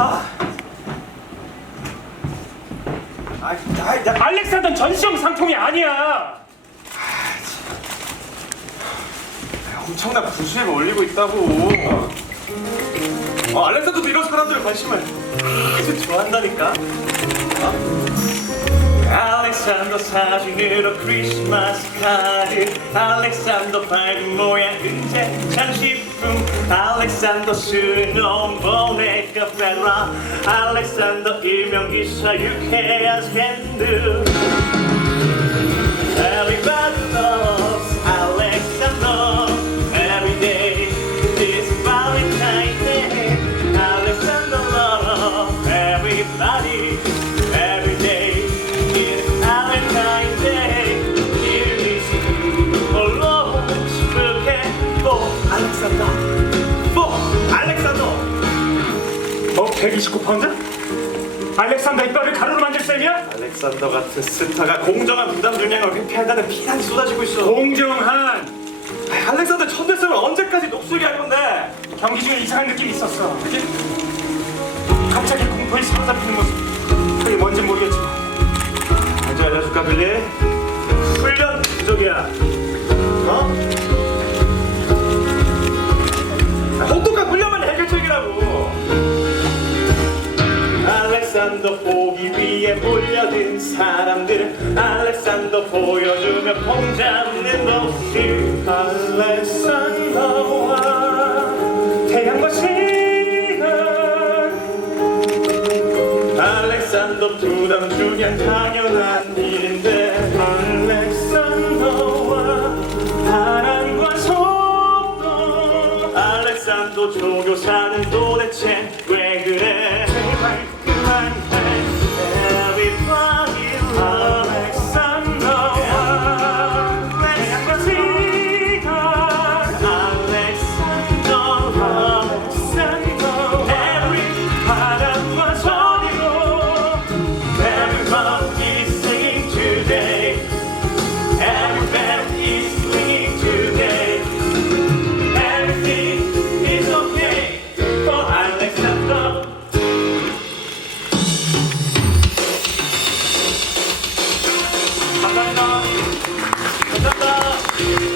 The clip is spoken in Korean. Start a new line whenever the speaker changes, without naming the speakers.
아. 아, 나, 나,
알렉산더는 전시용 상품이 아니야.
엄청난 부수입을 올리고 있다고. 어, 알렉산더도 이런 사람들의 관심을 아주 좋아한다니까. 알렉산더 사진으로 크리스마스 카드 알렉산더 밝은 모양 은재 장식품 알렉산더 수놓은 보내 카페라 알렉산더 일명 기사 유쾌한 스캔들 Everybody loves
129파운드? 알렉산더 이빨을 가루로 만들 셈이야?
알렉산더 같은 스타가 공정한 부담 분양을 회피한다는 비난이 쏟아지고 있어.
공정한
아이, 알렉산더 천대쌤은 언제까지 녹슬게 할 건데?
경기 중에 이상한 느낌이 있었어. 그지? 갑자기 공포에
보기 위해 몰려든 사람들 알렉산더 보여주며 공 잡는 모습 알렉산더와
태양과 시간.
알렉산더 부담 주면 당연한 일인데 알렉산더와 바람과 속도 알렉산더 조교사는 Thank you.